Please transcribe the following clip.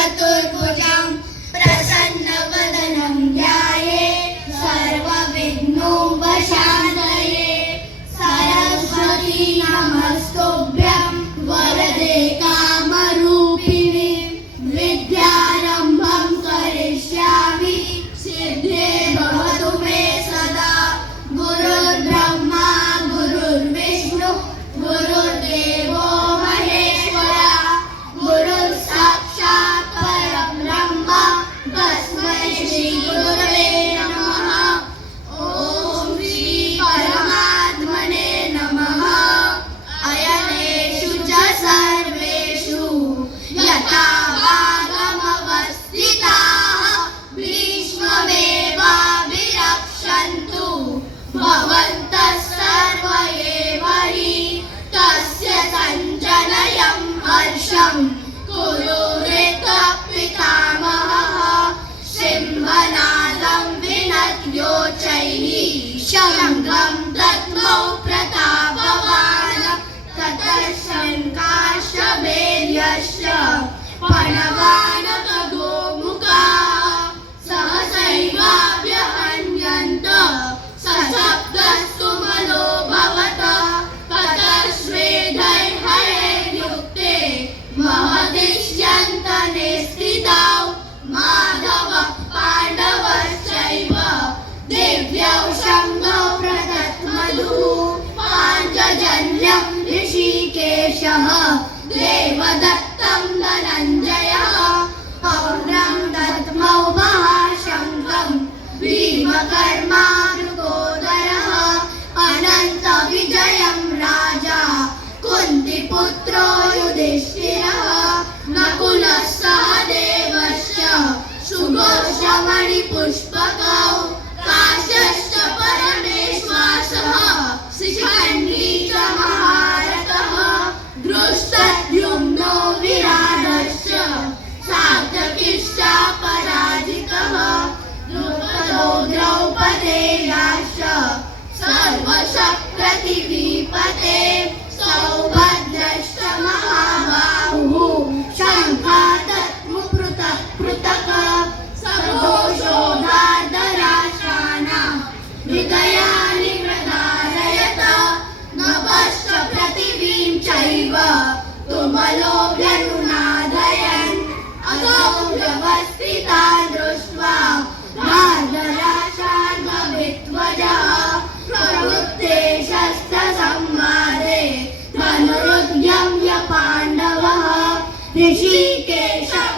चतुर्भुजं प्रसन्नवदनं ध्यायेत् सर्वविघ्नोपशान्तये। सरस्वती नमस्तुभ्यं वरदे कामरूपिणि। विद्यारम्भं करिष्यामि सिद्धे भवतु मे सदा। गुरुर्ब्रह्मा गुरुर्विष्णु गुरुर्देवो महेश्वरा। गुरुः साक्षात् परब्रह्म तस्मै श्री गुरवे नमः। ॐ श्री परमात्मने नमः। अयनेषु च सर्वेषु यथा भागमवस्थिताः भीष्ममेवाभिरक्षन्तु भवन्तः सर्व एव हि तस्य सञ्जनयं हर्षं कुरुरेतः पितामहः। सिंहनादं विनद्योच्चैः शङ्खं दद्मौ प्रतापवान्। ततः शङ्काश्चभेर्यश्च प्रणवानकगोमुखाः सहसैवाभ्यहन्यन्त सशब्दस्तु मनोभवत्। ततः श्वेतैर्हयैर्युक्ते महदिष्यन्तने स्थितौ माधवः पाण्डवश्चैव दिव्यौ शङ्खौ प्रदत्मधुः। पाञ्चजन्यं ऋषिकेशः देवदत्तं धनञ्जयः पौर्णं दद्मौ महाशङ्खं भीमकर्मा मृगोदरः। अनन्तविजयं राजा कुन्तीपुत्रो युधिष्ठिरः। नकुलः सहदेवश्च सुघोषमणिपुष्पकौ काशश्च परमेश्वासः शिखण्डी च महारथः। धृष्टद्युम्नो विराटश्च सात्यकिश्च पराजितः। द्रुपदो द्रौपदेयाश्च सर्वशक्तिपते। सौभद्रश्च महाबाहुः शङ्खादत्मु पृथक् पृथक्। सघोषोधार्तराष्ट्राणां हृदयानि व्यधारयत्। नभश्च पृथिवीं चैव तुमलोऽभ्यनुनादयन्। अतो व्यवस्थितान् दृष्ट्वा धार्तराष्ट्रार्गविध्वजः प्रवृत्ते शस्त्रसंवादे धनुरुद्यम्य पाण्डवः ऋषिकेशं